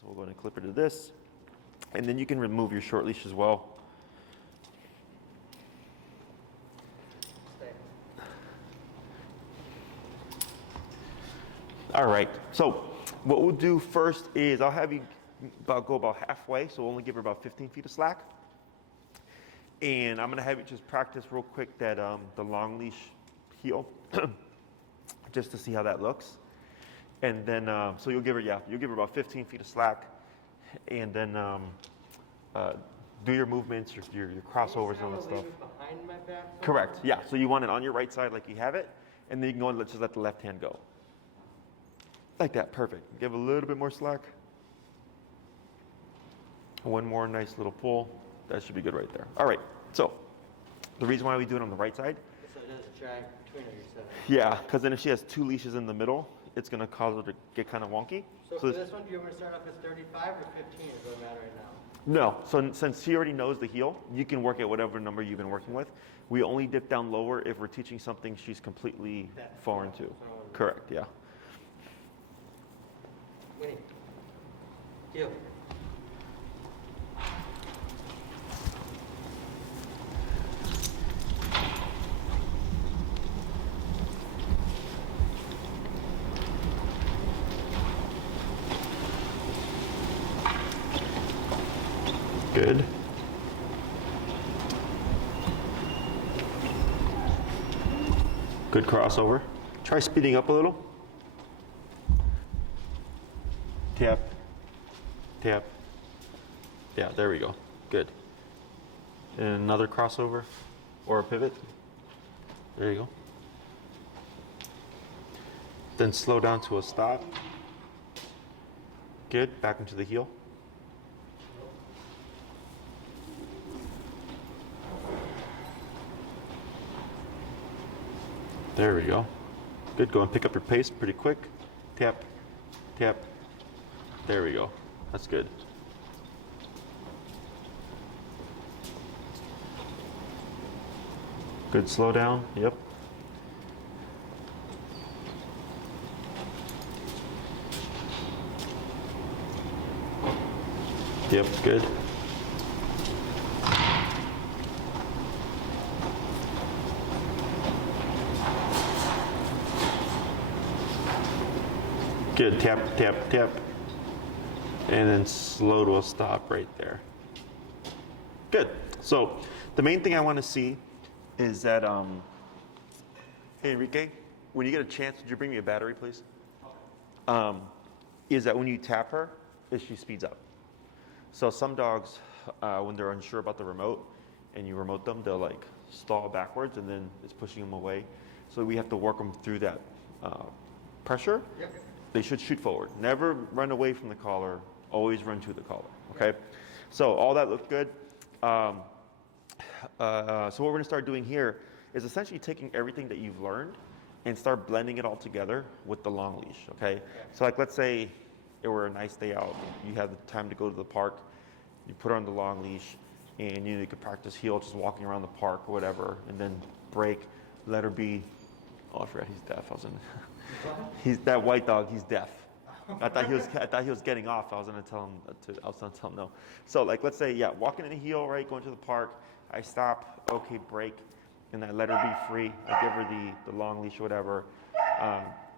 So we'll go ahead and clip her to this. And then you can remove your short leash as well. All right, so what we'll do first is I'll have you go about halfway, so we'll only give her about 15 feet of slack. And I'm gonna have you just practice real quick that the long leash heel, just to see how that looks. And then, so you'll give her about 15 feet of slack, and then do your movements, your crossovers and all that stuff. Behind my back? Correct, yeah, so you want it on your right side like you have it, and then you can go and just let the left hand go. Like that, perfect. Give a little bit more slack. One more nice little pull. That should be good right there. All right, so the reason why we do it on the right side. So it doesn't drag between her, you said. Yeah, because then if she has two leashes in the middle, it's gonna cause her to get kind of wonky. So for this one, do you want me to start off as 35 or 15? It doesn't matter right now. No, so since she already knows the heel, you can work at whatever number you've been working with. We only dip down lower if we're teaching something she's completely foreign to. Correct, yeah. Winnie. Heel. Good. Good crossover. Try speeding up a little. Tap, tap. Yeah, there we go. Good. And another crossover or a pivot. There you go. Then slow down to a stop. Good. Back into the heel. There we go. Good. Go and pick up your pace pretty quick. Tap, tap. There we go. That's good. Good slow down. Yep. Yep, good. Good. Tap, tap, tap. And then slow to a stop right there. Good. So the main thing I want to see is that, hey Enrique, when you get a chance, would you bring me a battery, please? Is that when you tap her, is she speeds up. So some dogs, when they're unsure about the remote and you remote them, they'll like stall backwards and then it's pushing them away. So we have to work them through that pressure. Yep. They should shoot forward. Never run away from the collar. Always run to the collar, okay? So all that looked good. So what we're gonna start doing here is essentially taking everything that you've learned and start blending it all together with the long leash, okay? So like let's say it were a nice day out, you had the time to go to the park, you put her on the long leash and you could practice heel just walking around the park or whatever, and then break, let her be, oh I forgot he's deaf, he's that white dog, he's deaf. I thought he was getting off. I was gonna tell him no. So like let's say, yeah, walking in a heel, right, going to the park, I stop, okay, break, and I let her be free. I give her the long leash or whatever.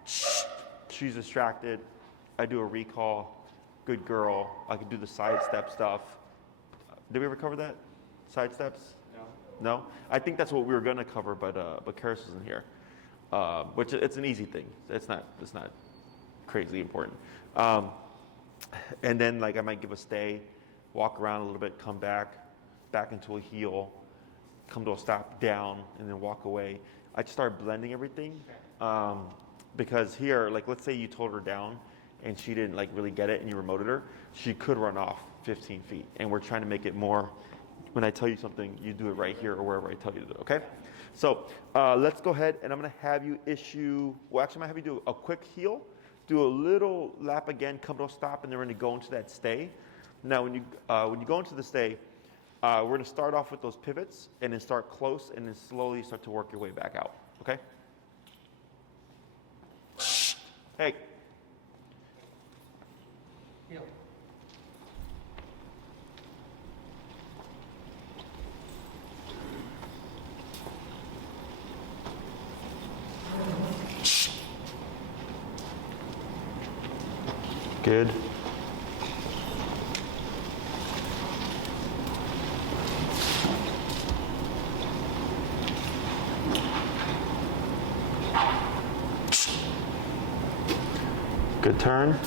She's distracted. I do a recall, good girl. I can do the side step stuff. Did we ever cover that? Side steps? No. No? I think that's what we were gonna cover, but Karis isn't here. Which it's an easy thing. It's not crazy important. And then like I might give a stay, walk around a little bit, come back into a heel, come to a stop, down, and then walk away. I just start blending everything. Because here, like let's say you told her down and she didn't like really get it and you remoted her, she could run off 15 feet. And we're trying to make it more, when I tell you something, you do it right here or wherever I tell you to do it, okay? So let's go ahead and I'm gonna have you issue, well actually I'm gonna have you do a quick heel, do a little lap again, come to a stop, and then we're gonna go into that stay. Now when you go into the stay, we're gonna start off with those pivots and then start close and then slowly start to work your way back out, okay? Hey. Heel. Good. Good turn.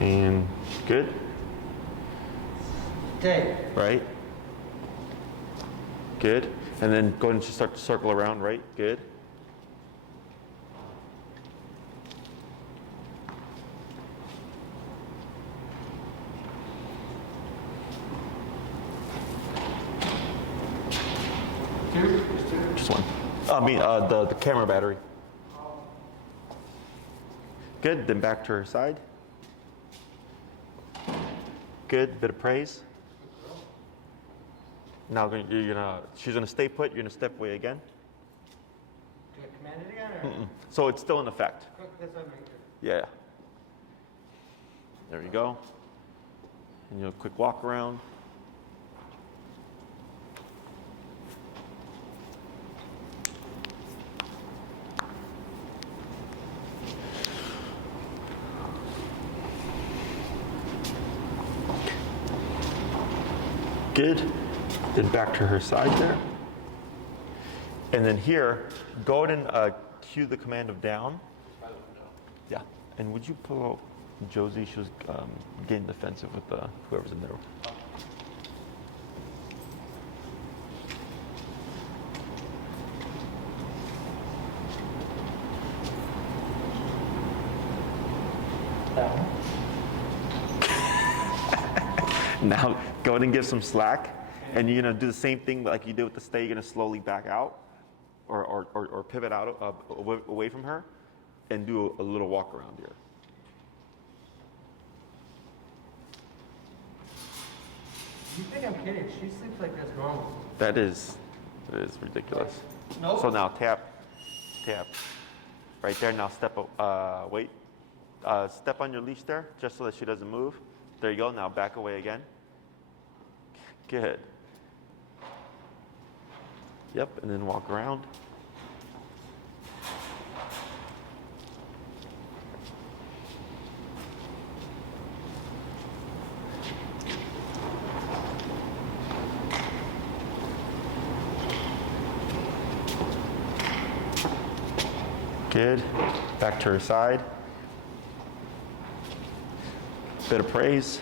And good. Take. Right. Good. And then go ahead and just start to circle around, right? Good. Two. Just one. I mean, the camera battery. Good. Then back to her side. Good. Bit of praise. Now she's gonna stay put. You're gonna step away again. Do I command it again? Or? So it's still in effect. That's what I'm making. Yeah. There you go. And you'll quick walk around. Good. Then back to her side there. And then here, go ahead and cue the command of down. Yeah. And would you pull out Josie? She was getting defensive with whoever's in there. Down. Now, go ahead and give some slack. And you're going to do the same thing like you did with the stay. You're going to slowly back out or pivot out away from her and do a little walk around here. You think I'm kidding? She sleeps like this normal. That is ridiculous. Nope. So now tap. Right there. Now step, wait. Step on your leash there just so that she doesn't move. There you go. Now back away again. Good. Yep, and then walk around. Good. Back to her side. Bit of praise.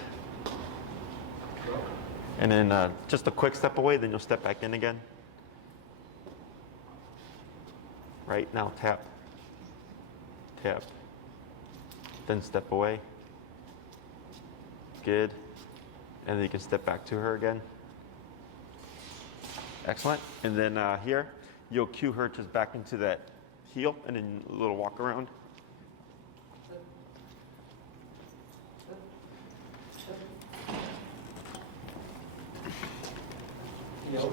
And then just a quick step away, then you'll step back in again. Right, now tap. Then step away. Good. And then you can step back to her again. Excellent. And then here, you'll cue her just back into that heel and then a little walk around. Yep.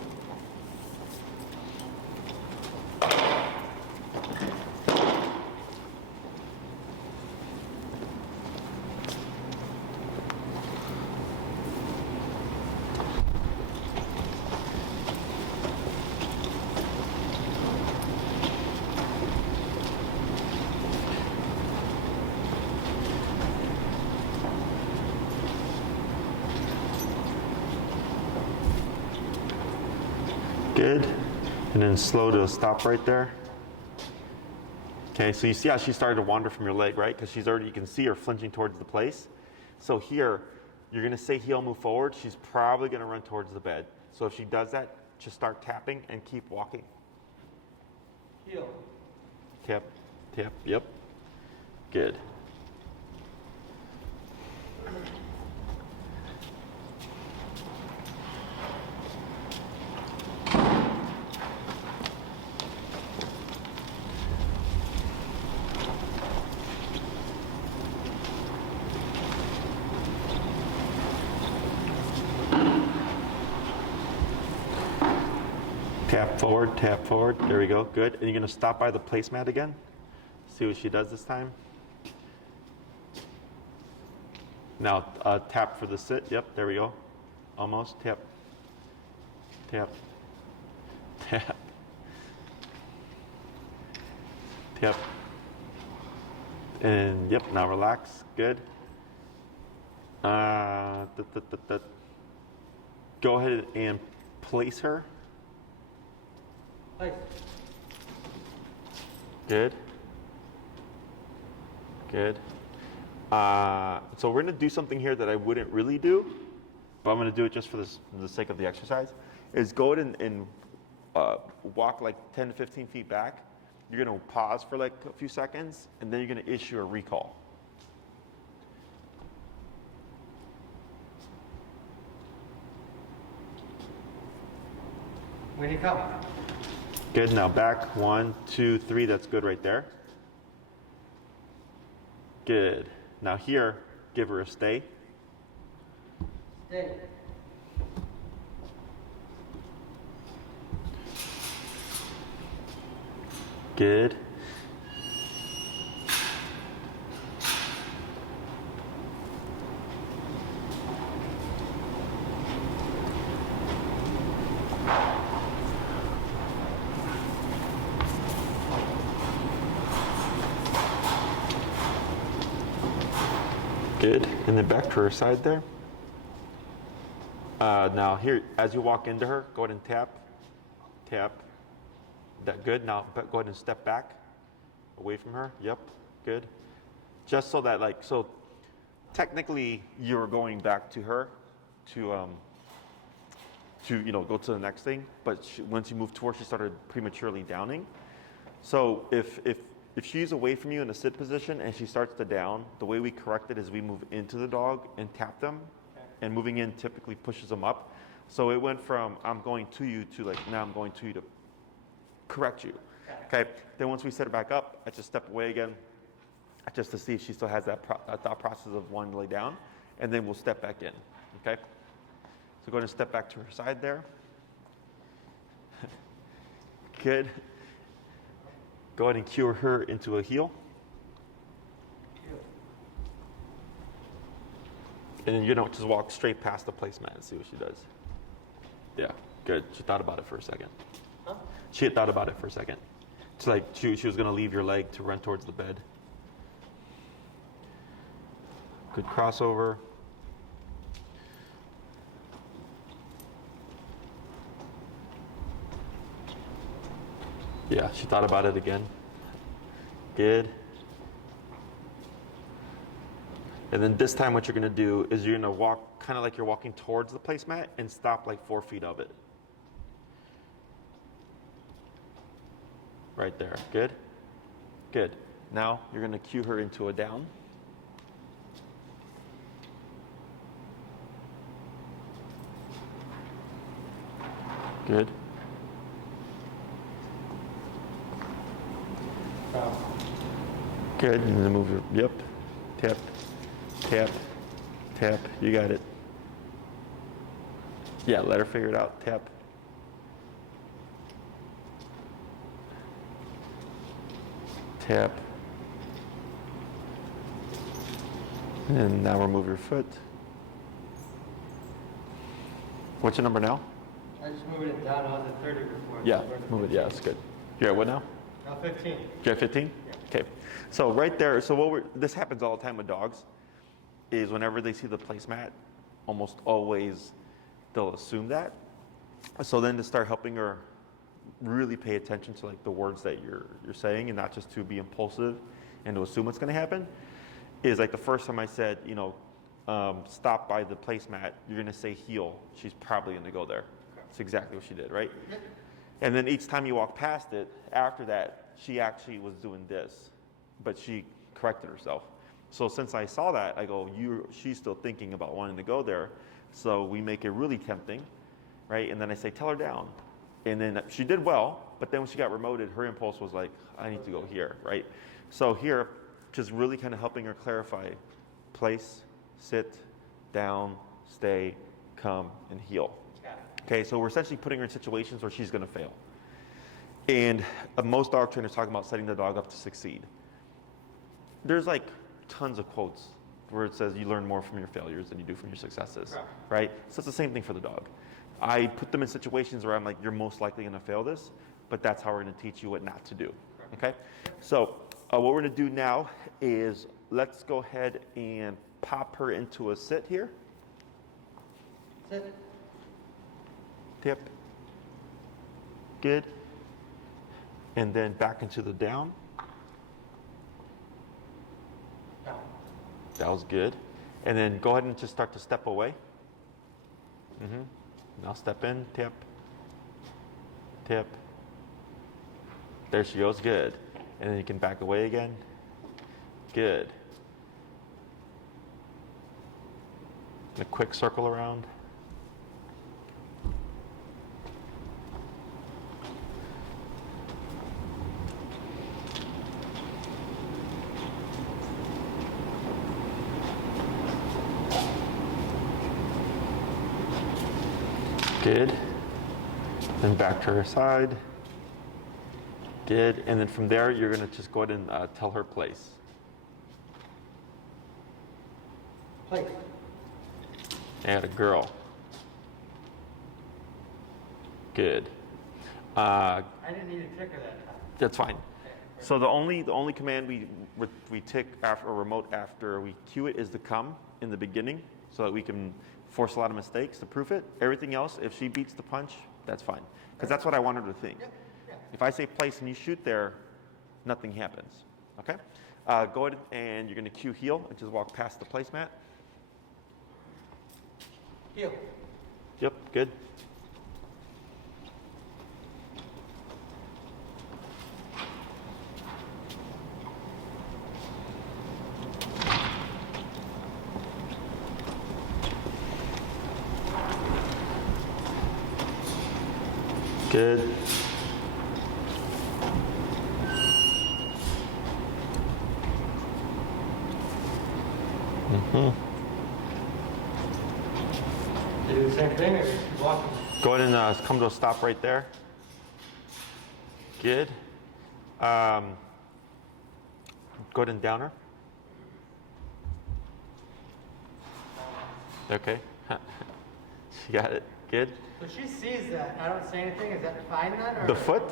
Good. And then slow to a stop right there. Okay, so you see how she started to wander from your leg, right? Because she's already, you can see her flinching towards the place. So here, you're gonna say heel, move forward. She's probably gonna run towards the bed. So if she does that, just start tapping and keep walking. Heel. Tap, yep. Good. Tap forward. There we go. Good. And you're going to stop by the placemat again. See what she does this time. Now tap for the sit. Yep, there we go. Almost. Tap. Yep. And yep, now relax. Good. Go ahead and place her. Place. Good. Good. So we're gonna do something here that I wouldn't really do, but I'm gonna do it just for the sake of the exercise. Is go ahead and walk like 10 to 15 feet back. You're gonna pause for like a few seconds, and then you're gonna issue a recall. Winnie, come. Good, now back, 1, 2, 3, that's good right there. Good. Now here, give her a stay. Stay. Good. Good. And then back to her side there. Now here, as you walk into her, go ahead and tap, tap. That good. Now go ahead and step back, away from her. Yep. Good. Just so that so technically you're going back to her to go to the next thing. But once you move towards, she started prematurely downing. So if she's away from you in a sit position and she starts to down, the way we correct it is we move into the dog and tap them. Okay. And moving in typically pushes them up. So it went from I'm going to you to now I'm going to you to correct you. Okay. Then once we set it back up, I just step away again, just to see if she still has that thought process of wanting to lay down, and then we'll step back in. Okay. So go ahead and step back to her side there. Good. Go ahead and cue her into a heel. And then just walk straight past the placemat and see what she does. Yeah, good. She thought about it for a second. Huh? She had thought about it for a second. It's like she was going to leave your leg to run towards the bed. Good crossover. Yeah, she thought about it again. Good. And then this time what you're going to do is you're going to walk kind of like you're walking towards the placemat and stop like 4 feet of it. Right there. Good. Good. Now you're going to cue her into a down. Good. Good. And then move your, yep. Tap, tap, tap. You got it. Yeah, let her figure it out. Tap. Tap. And now remove your foot. What's your number now? I just moved it down. I was at 30 before. Yeah, move it. Yeah, that's good. You're at what now? Now 15. You're at 15? Yeah. Okay. So right there, so this happens all the time with dogs, is whenever they see the placemat, almost always they'll assume that. So then to start helping her really pay attention to like the words that you're saying and not just to be impulsive and to assume what's going to happen, is like the first time I said, stop by the placemat, you're going to say heel. She's probably going to go there. That's exactly what she did, right? And then each time you walk past it, after that, she actually was doing this, but she corrected herself. So since I saw that, I go, she's still thinking about wanting to go there. So we make it really tempting, right? And then I say, tell her down. And then she did well, but then when she got remoted, her impulse was like, I need to go here, right? So here, just really kind of helping her clarify place, sit, down, stay, come, and heel. Okay, so we're essentially putting her in situations where she's going to fail. And most dog trainers talk about setting the dog up to succeed. There's like tons of quotes where it says you learn more from your failures than you do from your successes, right? So it's the same thing for the dog. I put them in situations where I'm like, you're most likely going to fail this, but that's how we're going to teach you what not to do, Okay? So what we're gonna do now is let's go ahead and pop her into a sit here. Sit. Tip. Good. And then back into the down. Down. That was good. And then go ahead and just start to step away. Now step in, tip, tip. There she goes, good. And then you can back away again. Good. And a quick circle around. Good. Then back to her side. Good. And then from there, you're going to just go ahead and tell her place. Place. And a girl. Good. I didn't need a ticker that time. That's fine. So the only command we tick after a remote after we cue it is the come in the beginning, so that we can force a lot of mistakes to proof it. Everything else, if she beats the punch, that's fine, because that's what I want her to think. Yeah. If I say place and you shoot there, nothing happens. Okay? Go ahead and you're going to cue heel and just walk past the placemat. Heel. Yep, good. Good. Do the same thing or just walking? Go ahead and come to a stop right there. Good. Go ahead and down her. Okay. She got it. Good. So she sees that. I don't say anything. Is that fine then? Or? The foot?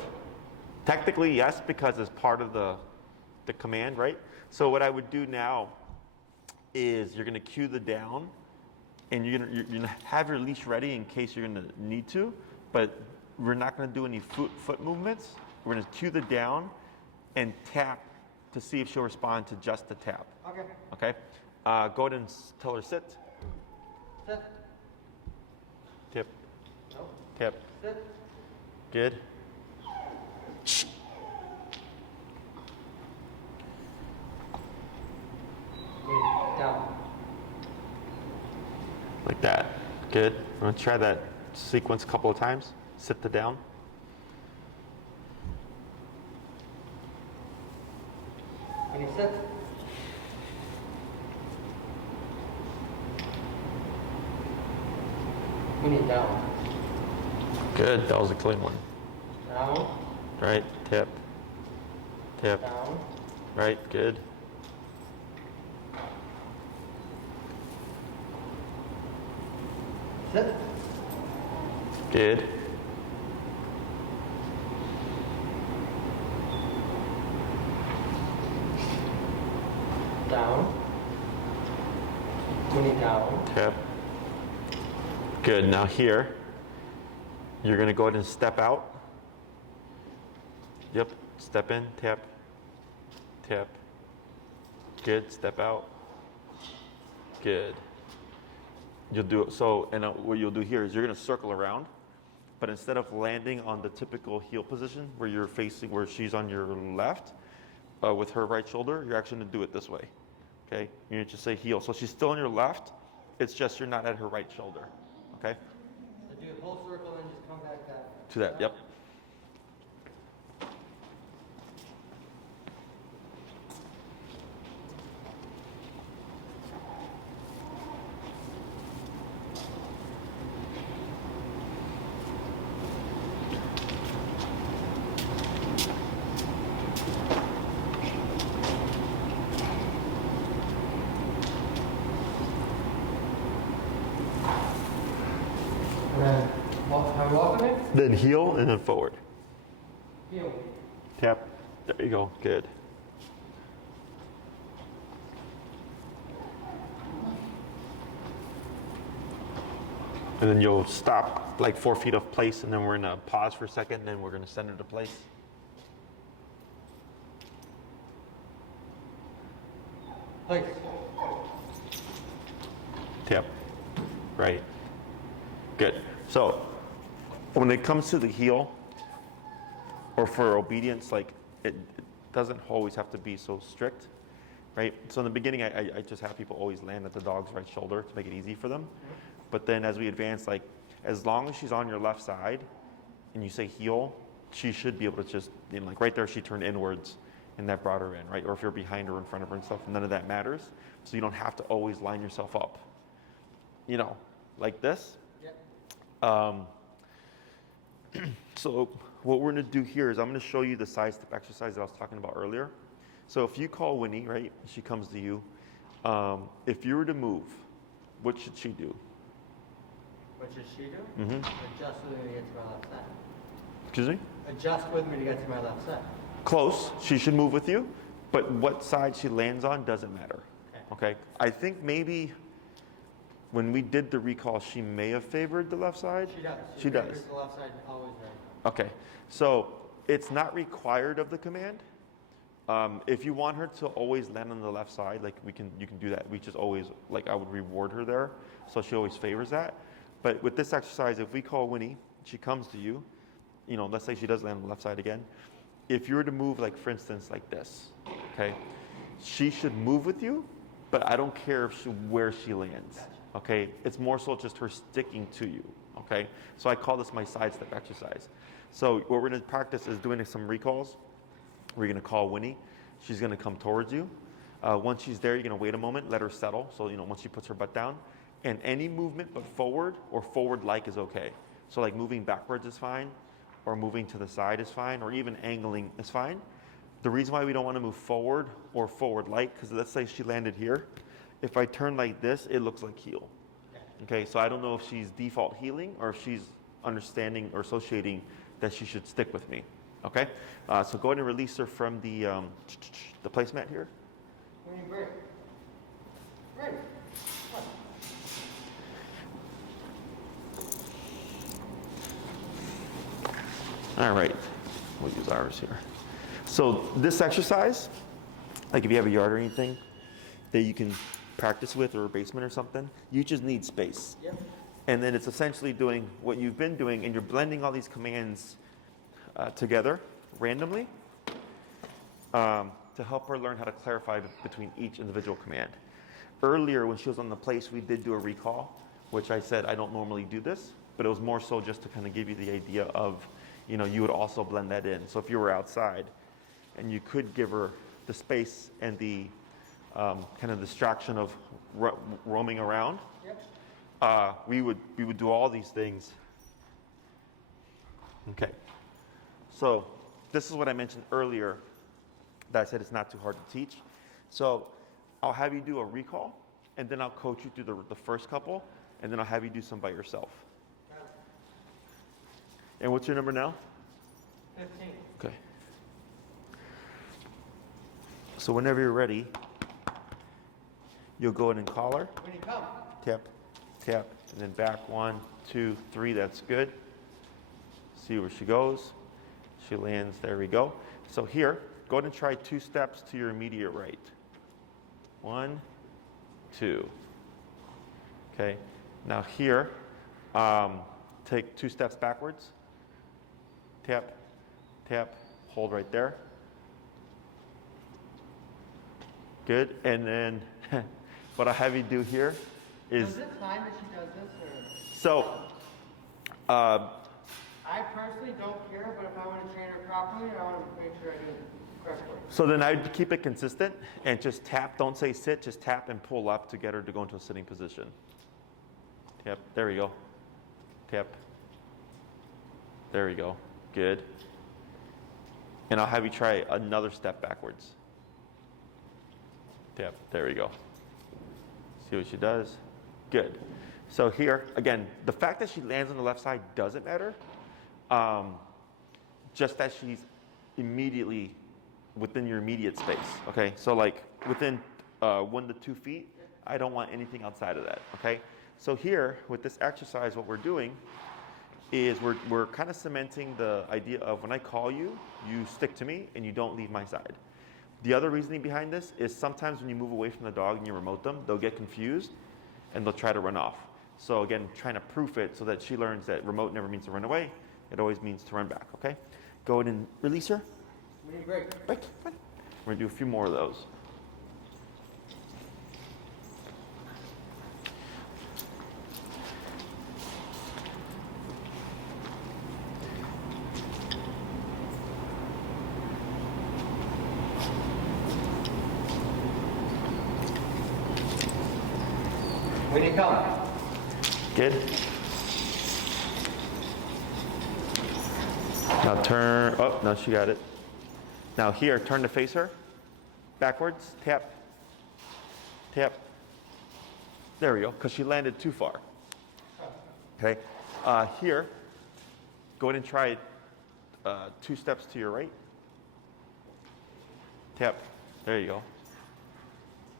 Technically, yes, because it's part of the command, right? So what I would do now is you're going to cue the down, and you're gonna have your leash ready in case you're going to need to, but we're not going to do any foot movements. We're going to cue the down and tap to see if she'll respond to just the tap. Okay. Okay? Go ahead and tell her sit. Sit. Tip. No. Tip. Sit. Good. Down. Like that. Good. I'm going to try that sequence a couple of times. Sit the down. When you sit. When you down. Good. That was a clean one. Down. Right. Tip. Tip. Down. Right. Good. Sit. Good. Down. When you down. Tip. Good. Now here, you're going to go ahead and step out. Yep. Step in. Tap. Tap. Good. Step out. Good. You'll do it. So, and what you'll do here is you're going to circle around, but instead of landing on the typical heel position where you're facing, where she's on your left, with her right shoulder, you're actually going to do it this way. Okay? You're going to just say heel. So she's still on your left. It's just you're not at her right shoulder. Okay? So do a whole circle and just come back that. To that. Yep. And then I'm walking it. Then heel and then forward. Heel. Tap. There you go. Good. And then you'll stop like 4 feet off place, and then we're gonna pause for a second, and then we're gonna send her to place. Place. Tap. Right. Good. So when it comes to the heel, or for obedience, like it doesn't always have to be so strict, right? So in the beginning, I just have people always land at the dog's right shoulder to make it easy for them. But then as we advance, like as long as she's on your left side and you say heel, she should be able to just, you know, like right there, she turned inwards and that brought her in, right? Or if you're behind her, in front of her and stuff, none of that matters. So you don't have to always line yourself up, you know, like this. Yep. So what we're gonna do here is I'm gonna show you the side step exercise that I was talking about earlier. So if you call Winnie, right, she comes to you. If you were to move, what should she do? What should she do? Mm-hmm. Adjust with me to get to my left side. Excuse me? Adjust with me to get to my left side. Close. She should move with you, but what side she lands on doesn't matter. Okay. I think maybe when we did the recall, she may have favored the left side. She does. She does. favors the left side always very much. Okay. So it's not required of the command. If you want her to always land on the left side, like you can do that. We just always, like I would reward her there, so she always favors that. But with this exercise, if we call Winnie, she comes to you, you know, let's say she does land on the left side again. If you were to move, like for instance, like this, okay, she should move with you, but I don't care if where she lands, okay? It's more so just her sticking to you, okay? So I call this my sidestep exercise. So what we're gonna practice is doing some recalls. We're gonna call Winnie. She's gonna come towards you. Once she's there, you're gonna wait a moment, let her settle. So, you know, once she puts her butt down, and any movement but forward or forward-like is okay. So like moving backwards is fine, or moving to the side is fine, or even angling is fine. The reason why we don't want to move forward or forward-like, because let's say she landed here. If I turn like this, it looks like heel. Okay, so I don't know if she's default heeling or if she's understanding or associating that she should stick with me. Okay, so go ahead and release her from the placemat here. When you break. Break. All right, we'll use ours here. So this exercise, like if you have a yard or anything that you can practice with, or a basement or something, you just need space. Yep. And then it's essentially doing what you've been doing, and you're blending all these commands together randomly to help her learn how to clarify between each individual command. Earlier, when she was on the place, we did do a recall, which I said I don't normally do this, but it was more so just to kind of give you the idea of, you know, you would also blend that in. So if you were outside and you could give her the space and the kind of distraction of roaming around, Yep. we would do all these things. Okay. So this is what I mentioned earlier that I said it's not too hard to teach. So I'll have you do a recall, and then I'll coach you through the first couple, and then I'll have you do some by yourself. And what's your number now? 15. Okay. So whenever you're ready, you'll go in and call her. When you come. Tap, tap, and then back 1, 2, 3. That's good. See where she goes. She lands. There we go. So here, go ahead and try 2 steps to your immediate right. 1, 2. Okay. Now here, take 2 steps backwards. Tap, tap, hold right there. Good. And then what I have you do here is. Is it time that she does this, or? So, I personally don't care, but if I want to train her properly, I want to make sure I do it correctly. so then I'd keep it consistent and just tap. Don't say sit, just tap and pull up to get her to go into a sitting position. Tap. There we go. Tap. There we go. Good. And I'll have you try another step backwards. Tap. There we go. See what she does. Good. So here, again, the fact that she lands on the left side doesn't matter. Just that she's immediately within your immediate space. Okay, so like within 1 to 2 feet, I don't want anything outside of that. Okay, so here with this exercise, what we're doing is we're kind of cementing the idea of when I call you, you stick to me and you don't leave my side. The other reasoning behind this is sometimes when you move away from the dog and you remote them, they'll get confused and they'll try to run off. So again, trying to proof it so that she learns that remote never means to run away. It always means to run back, okay? Go ahead and release her. We need break. Break, come on. We're gonna do a few more of those. Winnie, come. Good. Now turn, oh, no, she got it. Now here, turn to face her. Backwards, tap, tap. There we go, because she landed too far. Okay, here, go ahead and try 2 steps to your right. Tap, there you go.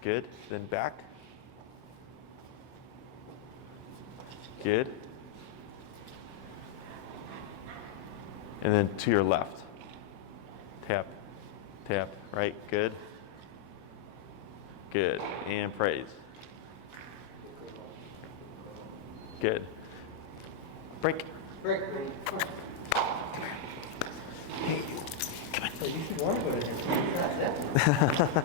Good, then back. Good. And then to your left. Tap, tap, right, good. Good, and praise. Good. Break. Break, Winnie. Come on. Hey, come on. So you should want to go to here.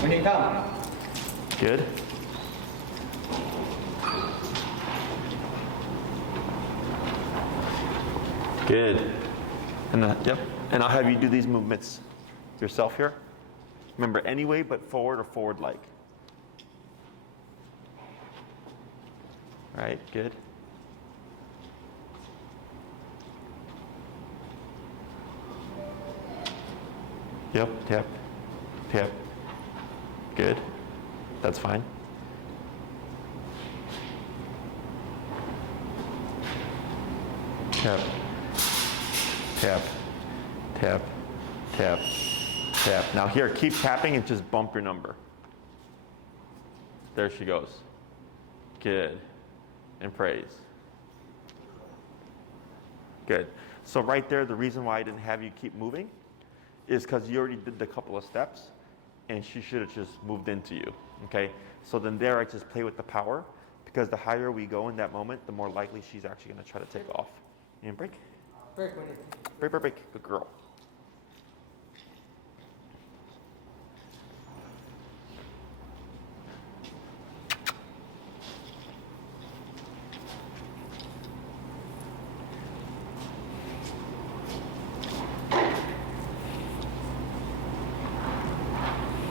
Winnie, come. Good. Good. And yep. And I'll have you do these movements yourself here. Remember, anyway, but forward or forward like. All right, good. Yep, tap, tap. Good. That's fine. Tap, tap, tap, tap, tap. Now here, keep tapping and just bump your number. There she goes. Good. And praise. Good. So right there, the reason why I didn't have you keep moving is because you already did the couple of steps and she should have just moved into you, okay? So then there I just play with the power because the higher we go in that moment, the more likely she's actually gonna try to take off. And break. Break, Winnie. Break, break, break. Good girl.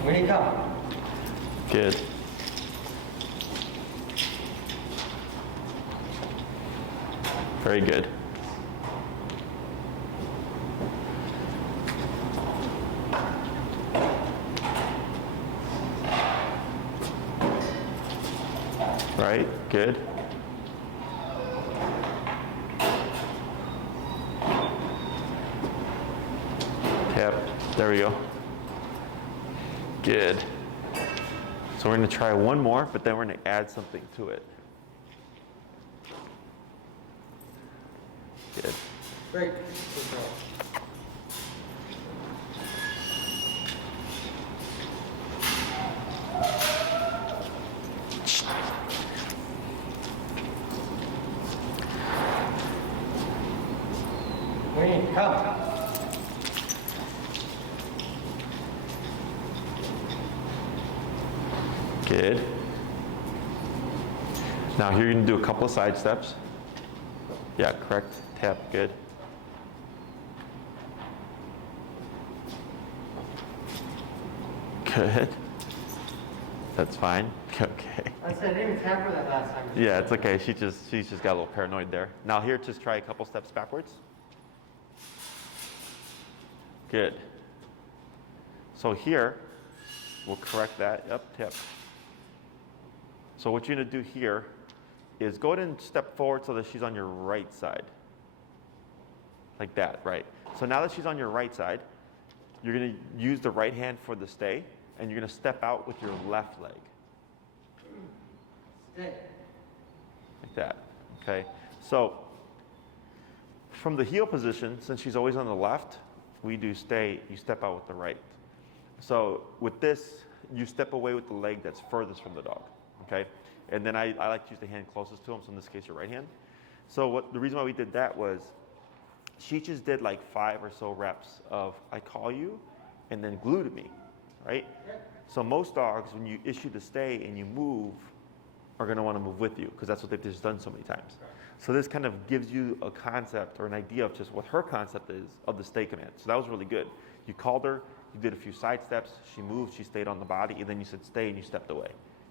Winnie, come. Good. Very good. Right, good. Tap, there we go. Good. So we're gonna try one more, but then we're gonna add something to it. Good. Break. Good girl. Winnie, come. Good. Now here you're gonna do a couple of side steps. Yeah, correct. Tap, good. Good. That's fine. Okay. I said I didn't even tap her that last time. Yeah, it's okay. She's just got a little paranoid there. Now here, just try a couple steps backwards. Good. So here, we'll correct that. Yep, tip. So what you're gonna do here is go ahead and step forward so that she's on your right side. Like that, right? So now that she's on your right side, you're gonna use the right hand for the stay, and you're gonna step out with your left leg. Stay. Like that, okay? So from the heel position, since she's always on the left, we do stay, you step out with the right. So with this, you step away with the leg that's furthest from the dog, okay? And then I like to use the hand closest to him, so in this case, your right hand. So the reason why we did that was she just did like 5 or so reps of I call you and then glue to me, right? So most dogs, when you issue the stay and you move, are going to want to move with you because that's what they've just done so many times. So this kind of gives you a concept or an idea of just what her concept is of the stay command. So that was really good. You called her, you did a few side steps, she moved, she stayed on the body, and then you said stay and you stepped away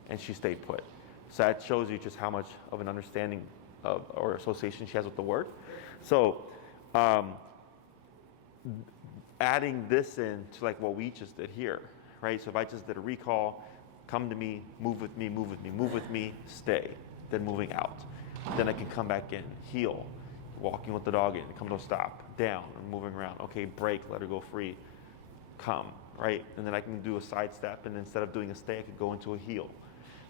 and she stayed put. So that shows you just how much of an understanding of or association she has with the word. So adding this in to like what we just did here, right? So if I just did a recall, come to me, move with me, move with me, move with me, stay, then moving out. Then I can come back in, heel, walking with the dog in, come to a stop, down, and moving around. Okay, break, let her go free, come, right? And then I can do a side step, and instead of doing a stay, I could go into a heel.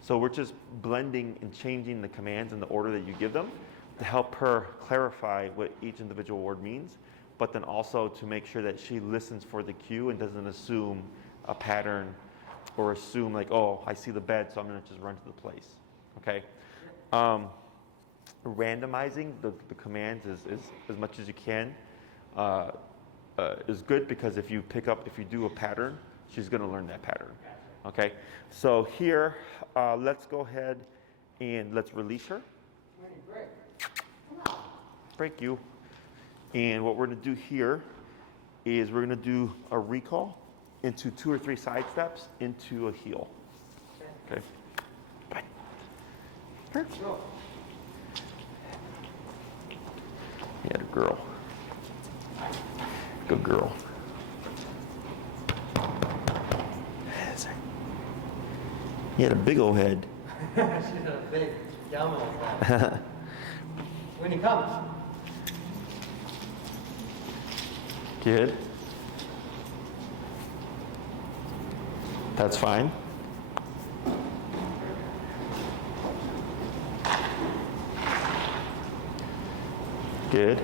So we're just blending and changing the commands in the order that you give them to help her clarify what each individual word means, but then also to make sure that she listens for the cue and doesn't assume a pattern or assume like, oh, I see the bed, so I'm gonna just run to the place, okay? Randomizing the commands is as much as you can is good because if you do a pattern, she's gonna learn that pattern, okay? So here, let's go ahead and let's release her. Break you. And what we're gonna do here is we're gonna do a recall into 2 or 3 side steps into a heel. Okay. Bye. Here. Yeah, girl. Good girl. You had a big old head. She's got a big abdominal head. Winnie, come. Good. That's fine. Good.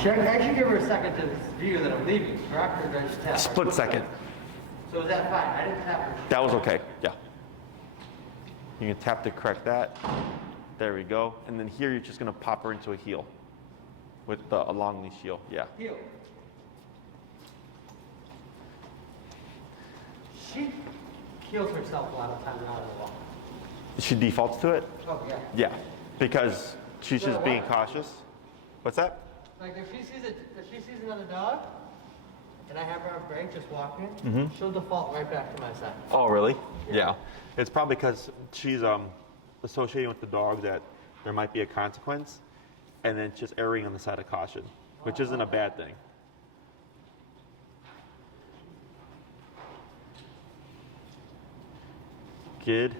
Should I actually give her a second to view that I'm leaving, correct? Or did I just tap her? Split second. So is that fine? I didn't tap her. That was okay. Yeah. You can tap to correct that. There we go. And then here you're just going to pop her into a heel with a long leash heel. Yeah. Heel. She heals herself a lot of times out of the wall. She defaults to it? Oh, yeah. Yeah. Because she's just being cautious. What's that? Like if she sees another dog, and I have her on break just walking, she'll default right back to my side. Oh, really? Yeah. It's probably because she's associating with the dog that there might be a consequence, and then just erring on the side of caution, which isn't a bad thing. Good.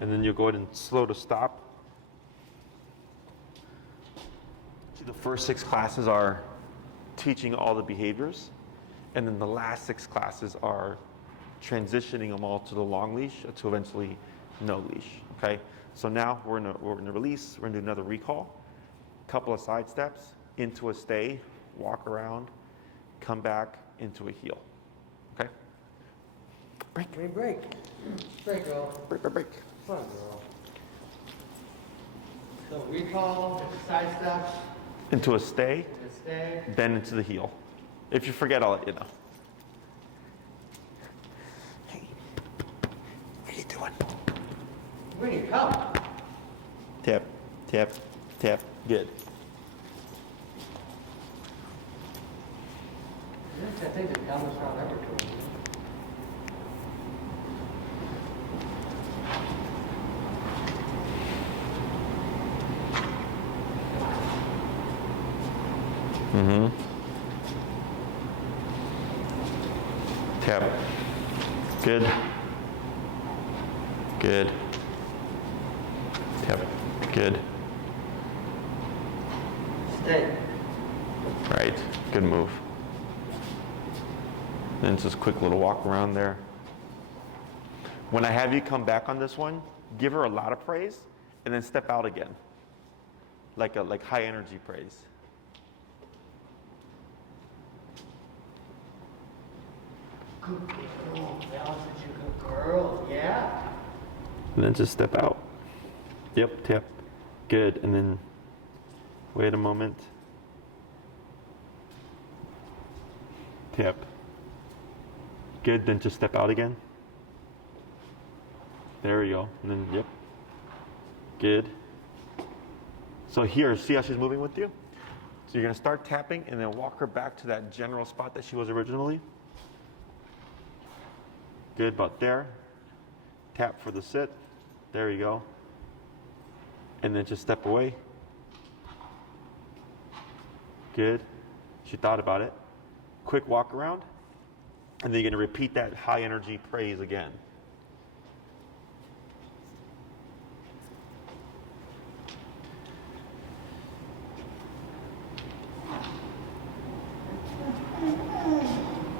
And then you'll go ahead and slow to stop. The first 6 classes are teaching all the behaviors, and then the last 6 classes are transitioning them all to the long leash to eventually no leash. Okay, so now we're gonna release. We're gonna do another recall, couple of side steps into a stay, walk around, come back into a heel. Okay. Break. Break, break. Break, girl. Break. Break. Break. Come on, girl. So recall, side steps. Into a stay, Stay. then into the heel. If you forget, I'll let you know. Hey, what are you doing? Winnie, come. Tap, tap, tap. Good. I think the dumbest round ever to her. Tap. Good. Good. Tap. Good. Stay. Right. Good move. Then just quick little walk around there. When I have you come back on this one, give her a lot of praise and then step out again. Like high energy praise. Good girl. That was such a good girl. Yeah. And then just step out. Yep, tap. Good. And then wait a moment. Tap. Good. Then just step out again. There we go. And then, yep. Good. So here, see how she's moving with you? So you're going to start tapping and then walk her back to that general spot that she was originally. Good, about there. Tap for the sit. There you go. And then just step away. Good. She thought about it. Quick walk around. And then you're going to repeat that high energy praise again.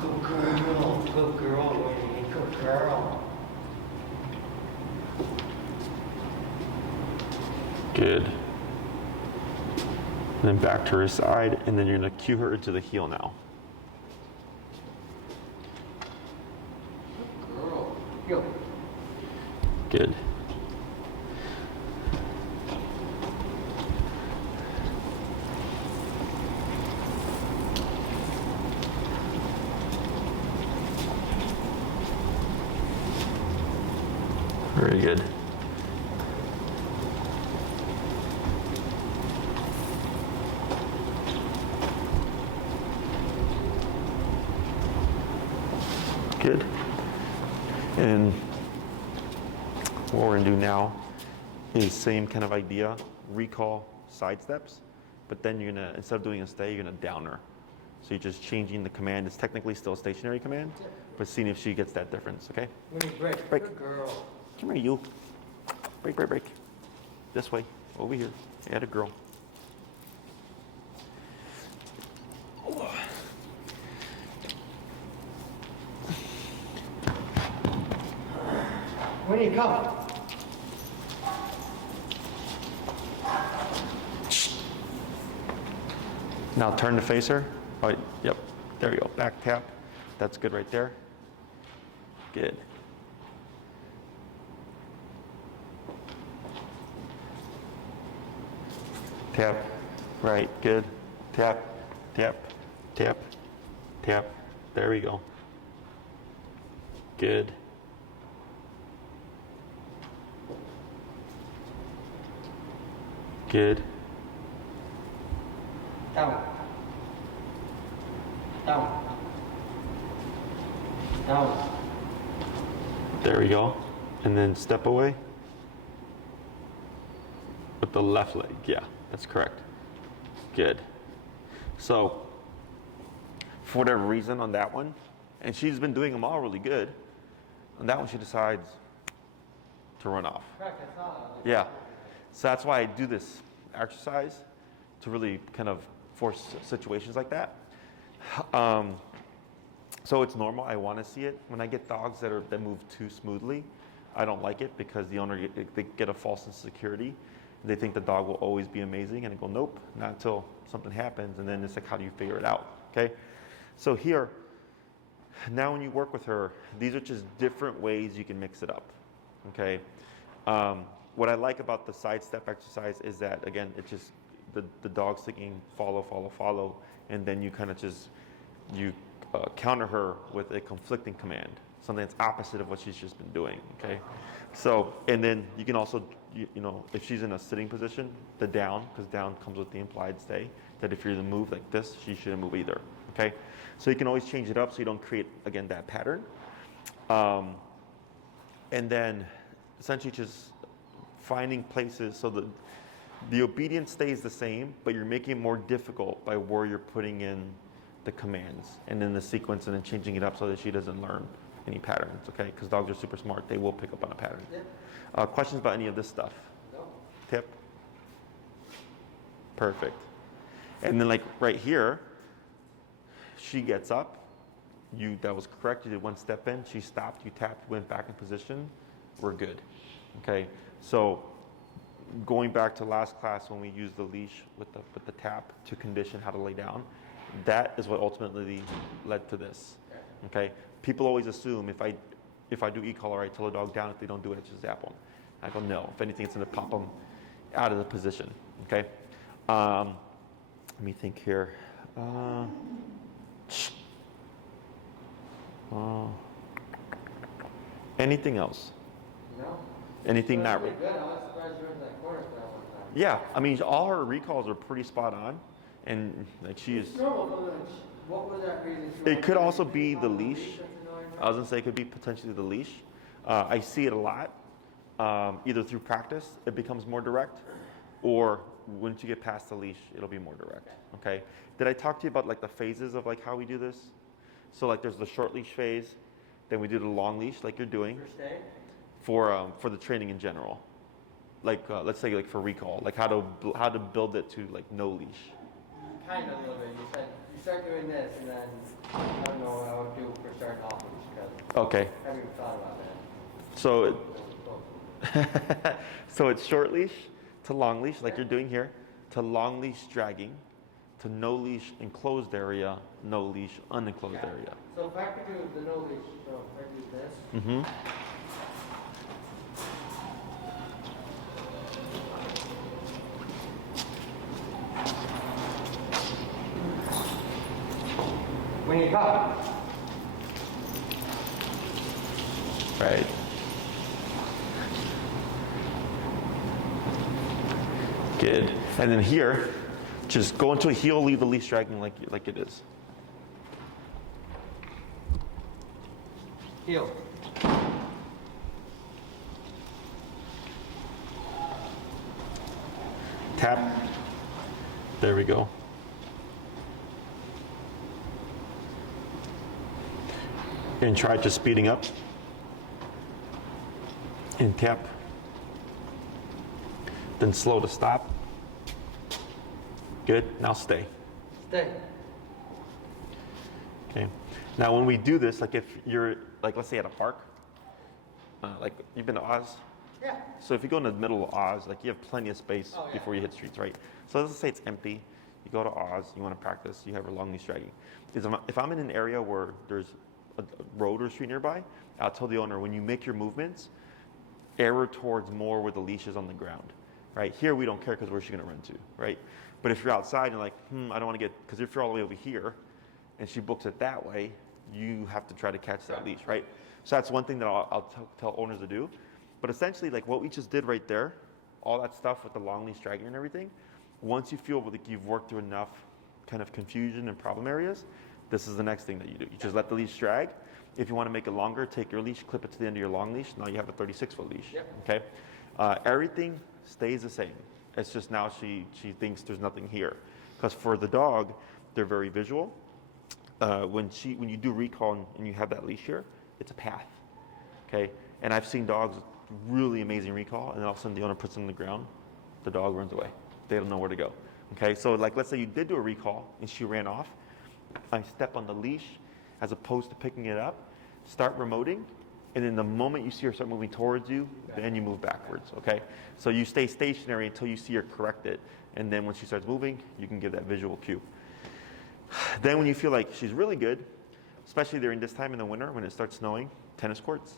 Good girl. Good girl, Winnie. Good girl. Good. And then back to her side, and then you're going to cue her into the heel now. Good girl. Yo. Good. Very good. Good. And what we're going to do now is same kind of idea, recall side steps, but then you're going to, instead of doing a stay, you're going to down her. So you're just changing the command. It's technically still a stationary command, but seeing if she gets that difference, okay? Winnie, break. Break. Good girl. Come here, you. Break, break, break. This way, over here. Add a girl. Winnie, come. Now turn to face her. Oh, yep. There you go. Back tap. That's good right there. Good. Tap. Right. Good. Tap. Tap. Tap. Tap. There we go. Good. Good. Down. Down. Down. There we go. And then step away with the left leg. Yeah, that's correct. Good. So, for whatever reason on that one, and she's been doing them all really good, on that one she decides to run off. Correct, I saw that. Yeah. So that's why I do this exercise to really kind of force situations like that. So it's normal. I want to see it. When I get dogs that move too smoothly, I don't like it because the owner they get a false insecurity. They think the dog will always be amazing, and I go, nope, not until something happens. And then it's like, how do you figure it out? Okay. So here, now when you work with her, these are just different ways you can mix it up. Okay. What I like about the side step exercise is that, again, it's just the dog's thinking follow, follow, follow, and then you kind of just, counter her with a conflicting command, something that's opposite of what she's just been doing, okay? So, and then you can also, if she's in a sitting position, the down, because down comes with the implied stay, that if you're to move like this, she shouldn't move either, okay? So you can always change it up so you don't create, again, that pattern. And then essentially just finding places so the obedience stays the same, but you're making it more difficult by where you're putting in the commands and then the sequence and then changing it up so that she doesn't learn any patterns, okay? Because dogs are super smart. They will pick up on a pattern. Yep. Questions about any of this stuff? No. Tip? Perfect. And then like right here, she gets up. That was correct. You did one step in. She stopped. You tapped, went back in position. We're good. Okay. So going back to last class when we used the leash with the tap to condition how to lay down, that is what ultimately led to this. Okay. People always assume if I do e-collar, I tell a dog down. If they don't do it, I just zap them. I go no. If anything, it's going to pop them out of the position. Okay. Let me think here. Anything else? No. Anything not? Really good. I was surprised you went to that corner for that one time. Yeah, I mean, all her recalls are pretty spot on, and like she is. It's normal, though. What was that reason? It could also be the leash. I was gonna say it could be potentially the leash. I see it a lot. Either through practice, it becomes more direct, or once you get past the leash, it'll be more direct. Okay. Did I talk to you about like the phases of like how we do this? So like there's the short leash phase, then we do the long leash like you're doing. For the training in general. Like let's say like for recall, like how to build it to like no leash. Kind of a little bit. You said you start doing this, and then I don't know what I would do for starting off leash because Okay. I haven't even thought about that. So so it's short leash to long leash like you're doing here, to long leash dragging, to no leash enclosed area, no leash unenclosed area. So if I could do the no leash, so if I do this. Mm-hmm. When you come. Right. Good. And then here, just go into a heel, leave the leash dragging like it is. Heel. Tap. There we go. And try just speeding up. And tap. Then slow to stop. Good. Now stay. Stay. Okay. Now when we do this, like if you're, like let's say at a park, like you've been to Oz? Yeah. So if you go in the middle of Oz, like you have plenty of space before you hit streets, right? So let's say it's empty. You go to Oz, you want to practice, you have a long leash dragging. If I'm in an area where there's a road or street nearby, I'll tell the owner, when you make your movements, error towards more where the leash is on the ground, right? Here we don't care because where's she going to run to, right? But if you're outside and you're like, I don't want to get, because if you're all the way over here and she books it that way, you have to try to catch that leash, right? So that's one thing that I'll tell owners to do. But essentially, like what we just did right there, all that stuff with the long leash dragging and everything, once you feel like you've worked through enough kind of confusion and problem areas, this is the next thing that you do. You just let the leash drag. If you want to make it longer, take your leash, clip it to the end of your long leash. Now you have a 36-foot leash. Yep. Okay. Everything stays the same. It's just now she thinks there's nothing here, because for the dog, they're very visual. When you do recall and you have that leash here, it's a path. Okay. And I've seen dogs with really amazing recall, and then all of a sudden the owner puts them on the ground, the dog runs away. They don't know where to go. Okay. So like let's say you did do a recall and she ran off. I step on the leash as opposed to picking it up, start remoting, and then the moment you see her start moving towards you, then you move backwards, okay? So you stay stationary until you see her correct it, and then when she starts moving, you can give that visual cue. Then when you feel like she's really good, especially during this time in the winter when it starts snowing, tennis courts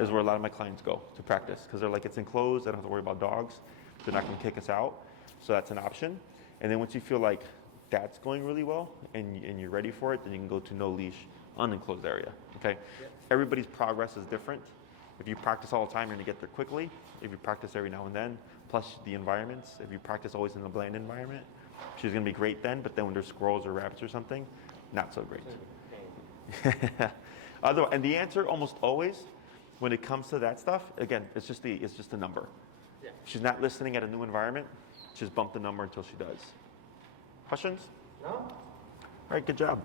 is where a lot of my clients go to practice, because they're like, it's enclosed, I don't have to worry about dogs, they're not gonna kick us out, so that's an option. And then once you feel like that's going really well and you're ready for it, then you can go to no leash, unenclosed area, okay? Everybody's progress is different. If you practice all the time, you're gonna get there quickly. If you practice every now and then, plus the environments, if you practice always in a bland environment, she's gonna be great then, but then when there's squirrels or rabbits or something, not so great. And the answer almost always, when it comes to that stuff, again, it's just a number. Yeah. She's not listening at a new environment, just bump the number until she does. Questions? No. right, good job.